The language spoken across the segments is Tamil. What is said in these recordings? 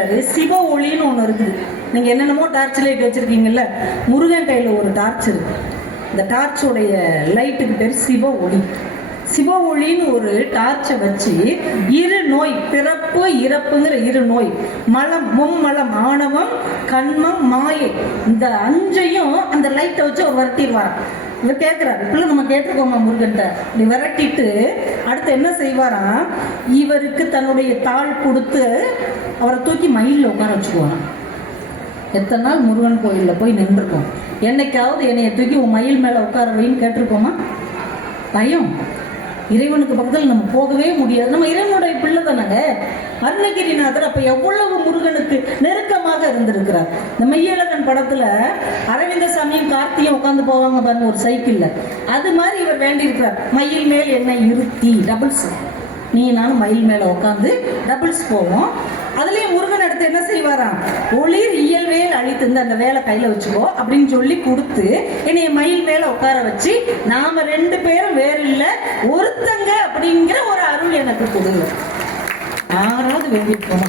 செய்யறாரு, சிவ ஒளின்னு ஒண்ணு இருக்குது. நீங்க என்னென்னமோ டார்ச் லைட் வச்சிருக்கீங்கல்ல, முருகன் கையில ஒரு டார்ச் இருக்கு. இந்த டார்ச்சோடைய லைட்டுக்கு பேர் சிவ ஒளி. சிவ ஒளின்னு ஒரு டார்ச்சை வச்சு இரு நோய், பிறப்பு இறப்புங்கிற இரு நோய், மலம், மும்மலம், ஆணவம், கண்மம், மாயை, இந்த அஞ்சையும் அந்த லைட்டை வச்சு அவர் விரட்டிடுவாராம். இவர் கேட்கிறாரு, இப்பெல்லாம் நம்ம கேட்டிருக்கோமா முருகன்ட்ட, இப்படி விரட்டிட்டு அடுத்து என்ன செய்வாராம், இவருக்கு தன்னுடைய தாள் கொடுத்து அவரை தூக்கி மயிலில் உட்கார வச்சுக்குவாராம். எத்தனை நாள் முருகன் கோயிலில் போய் நின்றுருக்கோம், என்னைக்காவது என்னைய தூக்கி உன் மயில் மேலே உட்கார வைன்னு கேட்டிருக்கோமா? பயம். இறைவனுக்கு பக்கத்தில் நம்ம போகவே முடியாது. நம்ம இறைவனுடைய பிள்ளை தானங்க. அருணகிரிநாதர் அப்ப எவ்வளவு முருகனுக்கு நெருக்கமாக இருந்திருக்கிறார். இந்த மெய்யழகன் படத்துல அரவிந்த சாமியும் கார்த்தியும் உட்காந்து போவாங்க பாருங்க ஒரு சைக்கிள்ல, அது மாதிரி இவர் வேண்டி இருக்கிறார், மயில் மேல் என்னை இருத்தி, டபுள்ஸ், நீ நானும் மயில் மேல உட்காந்து டபுள்ஸ் போவோம். அதுலயும் முருகன் அடுத்து என்ன செய்வாராம், ஒளிர் இயல்வேல் அழித்து அந்த வேலை கையில வச்சுக்கோ அப்படின்னு சொல்லி கொடுத்து என்னைய மயில் மேல உட்கார வச்சு, நாம ரெண்டு பேரும் வேறு இல்ல ஒருத்தங்க அப்படிங்கிற ஒரு அருள் எனக்கு கொடுங்க. யாராவது வேண்டியிருக்கோமா?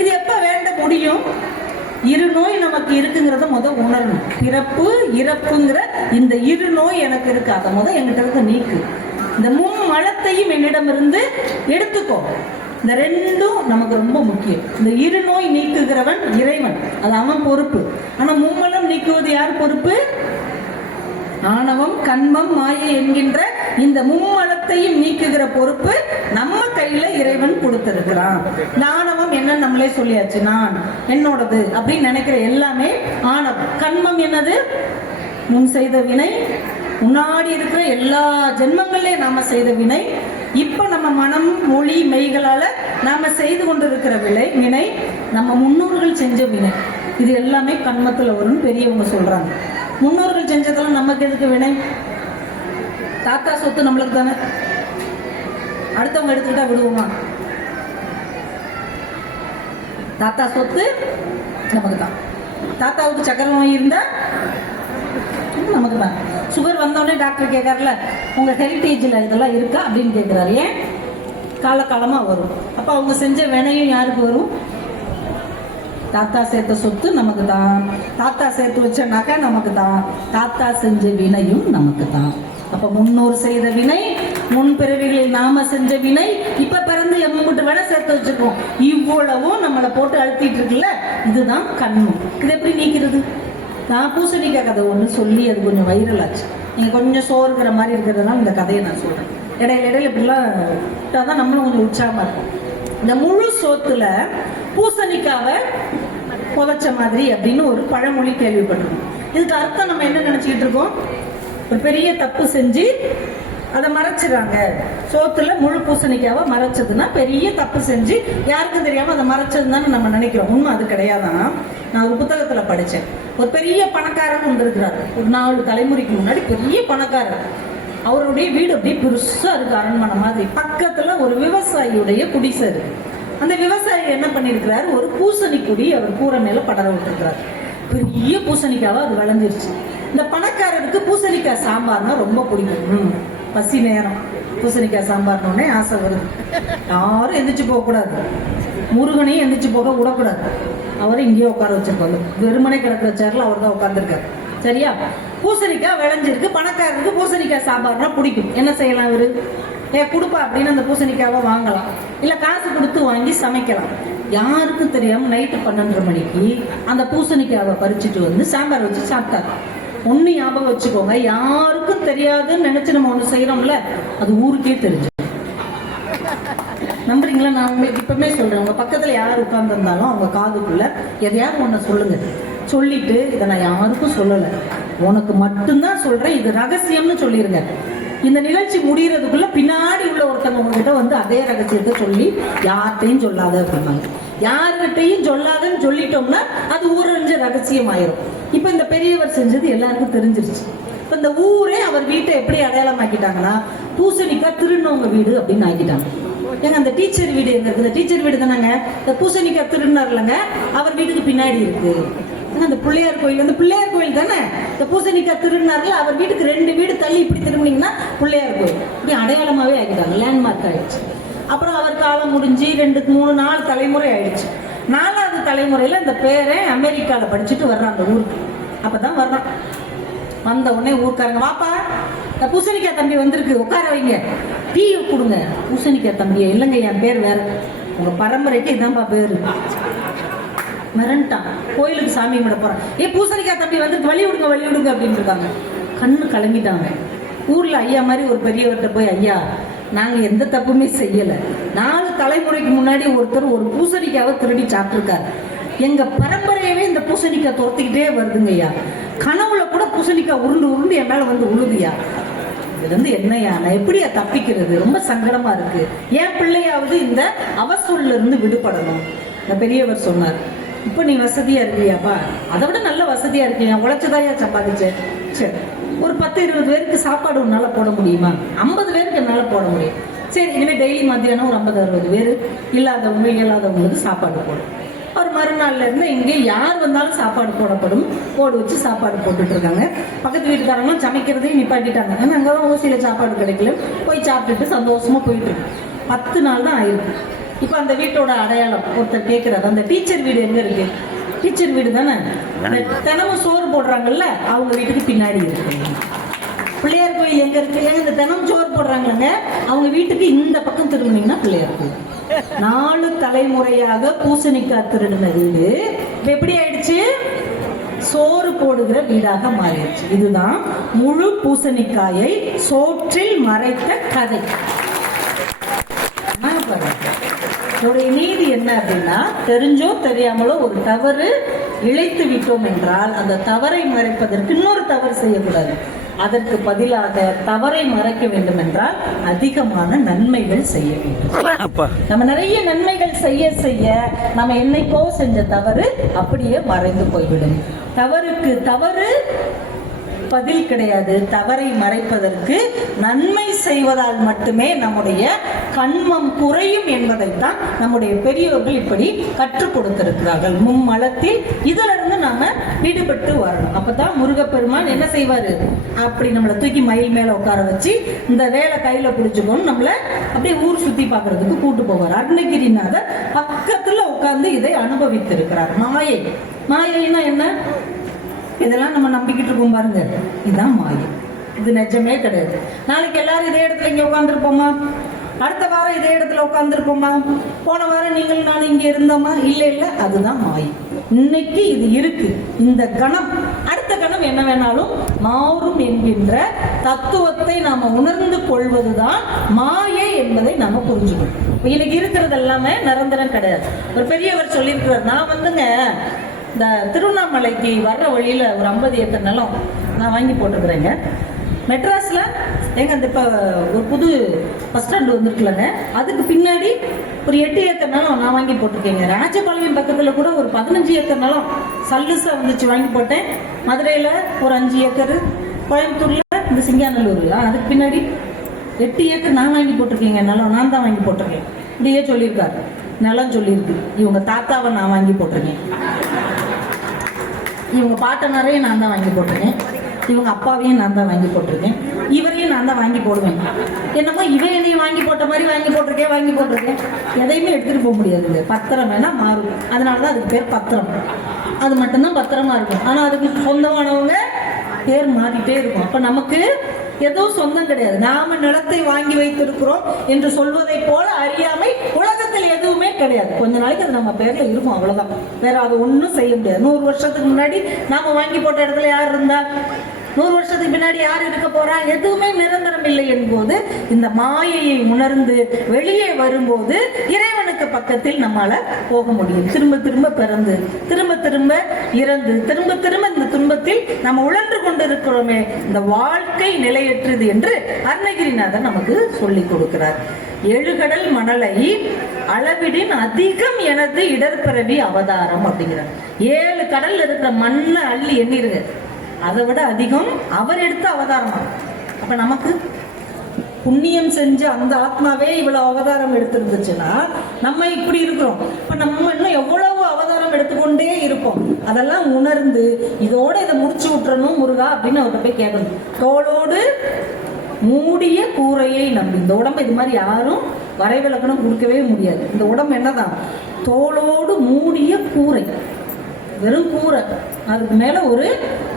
இது எப்ப வேண்ட முடியும்? இரு நோய் நமக்கு இருக்குங்கிறத முதல் உணரணும். பிறப்பு இறப்புங்கிற இந்த இரு நோய் எனக்கு இருக்கு, அதை முதல் என்கிட்ட இருந்து நீக்கு. இந்த மும்மலத்தையும் என்னிடமிருந்து எடுத்துக்கோ. இந்த ரெண்டும் நமக்கு ரொம்ப முக்கியம். இந்த இரு நோய் நீக்குகிறவன் இறைவன், அது அவன் பொறுப்பு. ஆனா மும்மலம் நீக்குவது யார் பொறுப்பு? ஆணவம், கண்மம், மாயை என்கின்ற இந்த மும்மலத்தையும் நீக்குகிற பொறுப்பு நம்ம கையில இறைவன் கொடுத்திருக்கிறான். ஆணவம் என்னன்னு நம்மளே சொல்லியாச்சு, நான் என்னோடது அப்படின்னு நினைக்கிற எல்லாமே ஆணவம். கண்மம் என்னது? முன் செய்த வினை, முன்னாடி இருக்கிற எல்லா ஜென்மங்கள்லயும் நாம செய்த வினை, இப்ப நம்ம மனம், மொழி, மெய்களால நாம செய்து கொண்டிருக்கிற வினை, நம்ம முன்னோர்கள் செஞ்ச வினை, இது எல்லாமே கண்மத்துல வரும்னு பெரியவங்க சொல்றாங்க. முன்னோர்கள் செஞ்சதெல்லாம் நமக்கு எதுக்கு வினை? தாத்தா சொத்து நம்மளுக்கு தானே, அடுத்தவங்க எடுத்துக்கிட்டா விடுவோமா? தாத்தா சொத்து நமக்கு தான். தாத்தாவுக்கு சக்கரை நோய் இருந்தா நமக்கு தான். சுகர் வந்தோடனே டாக்டர் கேட்கறல, உங்க ஹெரிட்டேஜ்ல இதெல்லாம் இருக்கா அப்படின்னு கேட்கிறாரு. ஏன்? காலகாலமா வரும். அப்ப அவங்க செஞ்ச வினையும் யாருக்கு வரும்? தாத்தா சேர்த்த சொத்து நமக்கு தான், தாத்தா சேர்த்து வச்ச நகை நமக்கு தான், தாத்தா செஞ்ச வினையும் நமக்கு தான். அப்ப முன்னோர் செய்த வினை, முன் பிறவிகளில் நாம செஞ்ச வினை, இப்ப பிறந்து எம்மட்டு வேணா சேர்த்து வச்சிருக்கோம். இவ்வளவும் நம்மளை போட்டு அழுத்திட்டு இருக்குல்ல, இதுதான் கண்மம். இது எப்படி நீக்கிறது? நான் பூசணிக்காய் கதை ஒன்று சொல்லி அது கொஞ்சம் வைரல் ஆச்சு. நீங்கள் கொஞ்சம் சோறுங்கிற மாதிரி இருக்கிறதுனால இந்த கதையை நான் சொல்கிறேன். இடையில இப்படிலாம் தான் நம்மளும் கொஞ்சம் உற்சாகமாக இருக்கும். இந்த முழு சோத்துல பூசணிக்காவை புதைச்ச மாதிரி அப்படின்னு ஒரு பழமொழி கேள்விப்பட்டிருக்கோம். இதுக்கு அர்த்தம் நம்ம என்ன நினச்சிக்கிட்டு இருக்கோம்? ஒரு பெரிய தப்பு செஞ்சு அதை மறைச்சிடறாங்க. சோத்துல முழு பூசணிக்காவை மறைச்சதுன்னா பெரிய தப்பு செஞ்சு யாருக்கும் தெரியாம அதை மறைச்சதுன்னு நம்ம நினைக்கிறோம். உண்மை அது கிடையாதான். நான் ஒரு புத்தகத்துல படிச்சேன். ஒரு பெரிய பணக்காரர் ஒன்று இருக்கிறார். ஒரு 4 தலைமுறைக்கு முன்னாடி பெரிய பணக்காரர். அவருடைய வீடு அப்படியே பெருசா இருக்கு, அரண்மனை மாதிரி. பக்கத்துல ஒரு விவசாயியுடைய குடிசை இருக்கு. அந்த விவசாயி என்ன பண்ணிருக்கிறார், ஒரு பூசணி கொடி அவர் கூரை மேல படர விட்டுருக்கிறார். பெரிய பூசணிக்காவை அது விளைஞ்சிருச்சு. இந்த பணக்காரருக்கு பூசணிக்காய் சாம்பார்னா ரொம்ப பிடிக்கும். பசி நேரம் பூசணிக்காய் சாம்பார்னோடனே ஆசை வருது. யாரும் எந்திரிச்சு போக கூடாது, முருகனையும் எந்திரிச்சு போக விடக்கூடாது. அவரை இங்கேயே உட்கார வச்சிருப்பாங்க. வெறுமனை கிடக்கிற சேர்ல அவர் தான் உட்கார்ந்துருக்காரு. சரியா? பூசணிக்காய் விளைஞ்சிருக்கு. பணக்காரருக்கு பூசணிக்காய் சாம்பார்னா பிடிக்கும். என்ன செய்யலாம்? இவரு கொடுப்பா அப்படின்னு அந்த பூசணிக்காவை வாங்கலாம், இல்ல காசு கொடுத்து வாங்கி சமைக்கலாம். யாருக்கும் தெரியாம நைட்டு 12:30 மணிக்கு அந்த பூசணிக்காவை பறிச்சுட்டு வந்து சாம்பார் வச்சு சாப்பிட்டாரு. ஒண்ணு ஞாபகம் வச்சுக்கோங்க, யாருக்கும் தெரியாதுன்னு நினைச்சு நம்ம ஒண்ணு செய்யறோம்ல, அது ஊருக்கே தெரிஞ்சு. நம்புறீங்களா? நான் உங்களுக்கு இப்பவுமே சொல்றேன், உங்க பக்கத்துல யார் உட்கார்ந்து இருந்தாலும் அவங்க காதுக்குள்ள எதையாவது ஒண்ணு சொல்லுங்க. சொல்லிட்டு இதை நான் யாருக்கும் சொல்லலை, உனக்கு மட்டும்தான் சொல்றேன், இது ரகசியம்னு சொல்லிருங்க. இந்த நிகழ்ச்சி முடியறதுக்குள்ள பின்னாடி உள்ள ஒருத்தவங்க உங்ககிட்ட வந்து அதே ரகசியத்தை சொல்லி யார்கிட்டையும் சொல்லாத அப்படின்னாங்க. யார்கிட்டையும் சொல்லாதன்னு சொல்லிட்டோம்னா அது ஊரறிஞ்ச ரகசியம் ஆயிரும். இப்ப இந்த பெரியவர் செஞ்சது எல்லாருக்கும் தெரிஞ்சிருச்சு. இப்ப இந்த ஊரே அவர் வீட்டை எப்படி அடையாளம் ஆக்கிட்டாங்கன்னா, பூசணிக்காய் திருநவங்க வீடு அப்படின்னு ஆக்கிட்டாங்க. ஏங்க அந்த டீச்சர் வீடு எங்க இருக்குது? டீச்சர் வீடு தானங்க. இந்த பூசணிக்காய் திருநார்லங்க, அவர் வீட்டுக்கு பின்னாடி இருக்கு. அந்த பிள்ளையார் கோயில், அந்த பிள்ளையார் கோயில் தானே இந்த பூசணிக்காய் திருநார்ல, அவர் வீட்டுக்கு 2 வீடு தள்ளி இப்படி திரும்பினீங்கன்னா பிள்ளையார் கோயில். இப்படி அடையாளமாவே ஆக்கிட்டாங்க, லேண்ட்மார்க் ஆயிடுச்சு. அப்புறம் அவர் காலம் முடிஞ்சு 2 3 4 தலைமுறை ஆயிடுச்சு. 4வது தலைமுறையில் இந்த பேரன் அமெரிக்காவில் படிச்சுட்டு வர்றான் அந்த ஊருக்கு. அப்பதான் வர்றான். வந்த உடனே ஊருக்காரங்க, வாப்பா பூசணிக்காய் தம்பி வந்திருக்கு, உட்கார வைங்க, டீ கொடுங்க. பூசணிக்காய் தம்பியா? இல்லைங்க, என் பேர் வேற, உங்க பரம்பரைக்கு இதான்ப்பா பேரு. மிரண்டான். கோயிலுக்கு சாமி கும்பிட போறான். பூசணிக்காய் தம்பி வந்துட்டு வழி விடுங்க அப்படின்னு இருக்காங்க. கண்ணு கலங்கிட்டாங்க. ஊர்ல ஐயா மாதிரி ஒரு பெரியவர்கிட்ட போய், ஐயா நாங்க எந்த தப்புமே செய்யல, 4 தலைமுறைக்கு முன்னாடி ஒருத்தர் ஒரு பூசணிக்காவை திருடி சாப்பிட்டுருக்காரு, எங்க பரம்பரையவே இந்த பூசணிக்காய் துரத்திக்கிட்டே வருதுங்க ஐயா, கனவுல கூட பூசணிக்காய் உருண்டு என் மேல வந்து உழுதுயா, இது வந்து என்னையா, நான் எப்படியா தப்பிக்கிறது, ரொம்ப சங்கடமா இருக்கு, என் பிள்ளையாவது இந்த அவசூல்ல இருந்து விடுபடணும். இந்த பெரியவர் சொன்னார், இப்போ நீ வசதியா இருக்கியாப்பா? அதை விட நல்ல வசதியா இருக்கீங்க, உழைச்சதாயா சம்பாதிச்சேன். சரி, ஒரு 10 20 பேருக்கு சாப்பாடு உன்னால போட முடியுமா? 50 பேருக்கு என்னால போட முடியும். சரி, இனிமேல் டெய்லி மத்தியானம் ஒரு 50 60 பேர் இல்லாதவங்க இயலாதவங்களுக்கு சாப்பாடு போடும். ஒரு மறுநாள்ல இருந்து இங்கே யார் வந்தாலும் சாப்பாடு போடப்படும். போடு வச்சு சாப்பாடு போட்டுட்டு இருக்காங்க. பக்கத்து வீட்டுக்காரங்களும் சமைக்கிறதையும் நிப்பாட்டிட்டாங்க. ஏன்னா அங்கதான் ஓசியில சாப்பாடு கிடைக்கல. போய் சாப்பிட்டுட்டு சந்தோஷமா போயிட்டு இருக்கு. 10 நாள் தான் ஆயிருக்கு. இப்போ அந்த வீட்டோட அடையாளம் ஒருத்தர் கேட்கிறாரு, அந்த டீச்சர் வீடு எங்க இருக்கு? டீச்சர் வீடு தானே, தினமும் சோறு போடுறாங்கல்ல, அவங்க வீட்டுக்கு பின்னாடி இருக்கு. பிள்ளையார் கோயில் எங்க இருக்கு? இந்த தினமும் சோறு போடுறாங்களாங்க, அவங்க வீட்டுக்கு இந்த பக்கம் திரும்பினீங்கன்னா பிள்ளையார் கோயில். 4 தலைமுறையாக பூசணிக்காய் திருடின வீடு எப்படி ஆயிடுச்சு? சோறு போடுகிற வீடாக மாறிடுச்சு. இதுதான் முழு பூசணிக்காயை சோற்றில் மறைத்த கதை. இதோடைய நீதி என்ன அப்படின்னா, தெரிஞ்சோ தெரியாமலோ ஒரு தவறு இழைத்து விட்டோம் என்றால் அந்த தவறை மறைப்பதற்கு இன்னொரு தவறு செய்யக்கூடாது. அதற்கு பதிலாக தவறை மறைக்க வேண்டும் என்றால் அதிகமான நன்மைகள் செய்ய வேண்டும். நம்ம நிறைய நன்மைகள் செய்ய செய்ய நம்ம என்னைக்கோ செஞ்ச தவறு அப்படியே மறைந்து போய்விடும். தவறுக்கு தவறு பதில் கிடையாது. தவறை மறைப்பதற்கு நன்மை செய்வதால் மட்டுமே நம்முடைய கண்மம் குறையும் என்பதைத்தான் நம்முடைய பெரியோர்கள் இப்படி கற்றுக் கொடுத்திருக்கிறார்கள். மும்மலத்தில் இதிலிருந்து நாம ஈடுபட்டு வரணும். அப்பதான் முருகப்பெருமான் என்ன செய்வாரு? அப்படி நம்மளை தூக்கி மயில் மேல உட்கார வச்சு இந்த வேலை கையில பிடிச்சுக்கணும், நம்மள அப்படியே ஊர் சுத்தி பார்க்கறதுக்கு கூட்டு போவார். அருணகிரிநாதர் பக்கத்துல உட்கார்ந்து இதை அனுபவித்திருக்கிறார். மாயை. மாயைன்னா என்ன? இதெல்லாம் நம்ம நம்பிக்கிட்டு இருக்கோம் பாருங்க, இதுதான் மாயை. இது நிஜமே கிடையாது. நாளைக்கு எல்லாரும் இதே இடத்துல இங்க உட்காந்துருப்போமா? அடுத்த வாரம் இதே இடத்துல உட்காந்துருப்போமா? போன வாரம் நீங்கள் நான் இங்க இருந்தோமா? இல்ல, அதுதான் மாயை. இன்னைக்கு இது இருக்கு, இந்த கணம், அடுத்த கணம் என்ன வேணாலும் மாறும் என்கின்ற தத்துவத்தை நாம உணர்ந்து கொள்வதுதான் மாயை என்பதை நாம புரிஞ்சுக்கணும். இன்னைக்கு இருக்கிறது எல்லாமே நிரந்தரம் கிடையாது. ஒரு பெரியவர் சொல்லியிருக்கிறார், நான் வந்துங்க இந்த திருவண்ணாமலைக்கு வர்ற வழியில ஒரு 50 ஏக்கர் நிலம் நான் வாங்கி போட்டுக்கிறேங்க. மெட்ராஸ்ல எங்க அந்த இப்போ ஒரு புது பஸ் ஸ்டாண்டு வந்துருக்குலங்க, அதுக்கு பின்னாடி ஒரு 8 ஏக்கர் நிலம் நான் வாங்கி போட்டிருக்கேங்க. ராஜபாளையம் பக்கத்துல கூட ஒரு 15 ஏக்கர் நிலம் சல்லுசா வந்துச்சு, வாங்கி போட்டேன். மதுரையில ஒரு 5 ஏக்கர், கோயம்புத்தூர்ல இந்த சிங்காநல்லூர், அதுக்கு பின்னாடி 8 ஏக்கர் நான் வாங்கி போட்டிருக்கேங்க. நிலம் நான் தான் வாங்கி போட்டிருக்கேன். இப்படியே சொல்லியிருக்காரு. நிலம் சொல்லியிருக்கு, இவங்க தாத்தாவை நான் வாங்கி போட்டிருக்கேன், இவங்க பாட்டனாரையும் நான் தான் வாங்கி போட்டிருக்கேன், இவங்க அப்பாவையும் நான் தான் வாங்கி போட்டிருக்கேன், இவரையும் நான் தான் வாங்கி போடுவேன். என்னமோ இவன் என்னையும் வாங்கி போட்ட மாதிரி வாங்கி போட்டிருக்கேன். எதையுமே எடுத்துட்டு போக முடியாது. பத்திரம் வேணா மாறும். அதனாலதான் அதுக்கு பேர் பத்திரம். அது மட்டும்தான் பத்திரமா இருக்கும். ஆனா அதுக்கு சொந்தமானவங்க பேர் மாறிட்டே இருக்கும். அப்ப நமக்கு எதுவும் சொந்தம் கிடையாது. நாம நிலத்தை வாங்கி வைத்திருக்கிறோம் என்று சொல்வதை போல அறியாமை உலகத்தில் எதுவுமே கிடையாது. கொஞ்ச நாளைக்கு அது நம்ம பேர்ல இருக்கும், அவ்வளவுதான். வேற அது ஒன்றும் செய்ய முடியாது. 100 வருஷத்துக்கு முன்னாடி நாம வாங்கி போட்ட இடத்துல யார் இருந்தா, 100 வருஷத்துக்கு பின்னாடி யார் இருக்க போறா? எதுவுமே நிரந்தரம் இல்லை என்போது இந்த மாயையை உணர்ந்து வெளியே வரும்போது இறைவனுக்கு பக்கத்தில் நம்மால போக முடியும். திரும்ப திரும்ப பிறந்து, திரும்ப திரும்ப இறந்து, திரும்ப திரும்ப இந்த துன்பத்தில் நம்ம உழன்று கொண்டிருக்கிறோமே, இந்த வாழ்க்கை நிலையற்றது என்று அருணகிரிநாதர் நமக்கு சொல்லிக் கொடுக்கிறார். 7 கடல் மணலை அளவிடின் அதிகம் எனது இடர்பிறவி அவதாரம் அப்படிங்கிறார். 7 கடல்ல இருக்கிற மண்ணை அள்ளி எண்ணிருங்க, அதை விட அதிகம் அவர் எடுத்த அவதாரம். அப்ப நமக்கு புண்ணியம் செஞ்ச அந்த ஆத்மாவே இவ்வளவு அவதாரம் எடுத்திருந்துச்சுன்னா நம்ம இப்படி இருக்கிறோம். இப்ப நம்ம இன்னும் எவ்வளவு அவதாரம் எடுத்துக்கொண்டே இருப்போம். அதெல்லாம் உணர்ந்து இதோட இதை முடிச்சு விட்டுறணும் முருகா அப்படின்னு அவர்கிட்ட போய் கேட்கணும். தோளோடு மூடிய கூரையை நம்பி, இந்த உடம்பு இது மாதிரி யாரும் வரைவிலக்கணம் கொடுக்கவே முடியாது. இந்த உடம்பு என்னதான், தோளோடு மூடிய கூரை, வெறும் கூரை, அதுக்கு மேல ஒரு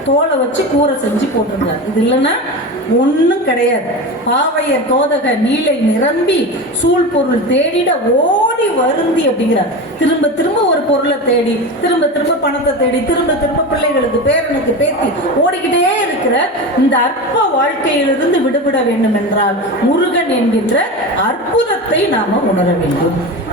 தோலை வச்சு கூரை செஞ்சு போட்டிருந்தார். இது இல்லைன்னா ஒன்றும் கிடையாது. பாவையர் தோதக நீலை நிரம்பி சூழ் பொருள் தேடிட ஓடி வருந்தி அப்படிங்கிறார். திரும்ப திரும்ப ஒரு பொருளை தேடி, திரும்ப திரும்ப பணத்தை தேடி, திரும்ப திரும்ப பிள்ளைகளுக்கு பேரனுக்கு பேத்தி ஓடிக்கிட்டே இருக்கிற இந்த அற்ப வாழ்க்கையிலிருந்து விடுபட வேண்டும் என்றால் முருகன் என்கின்ற அற்புதத்தை நாம உணர வேண்டும்.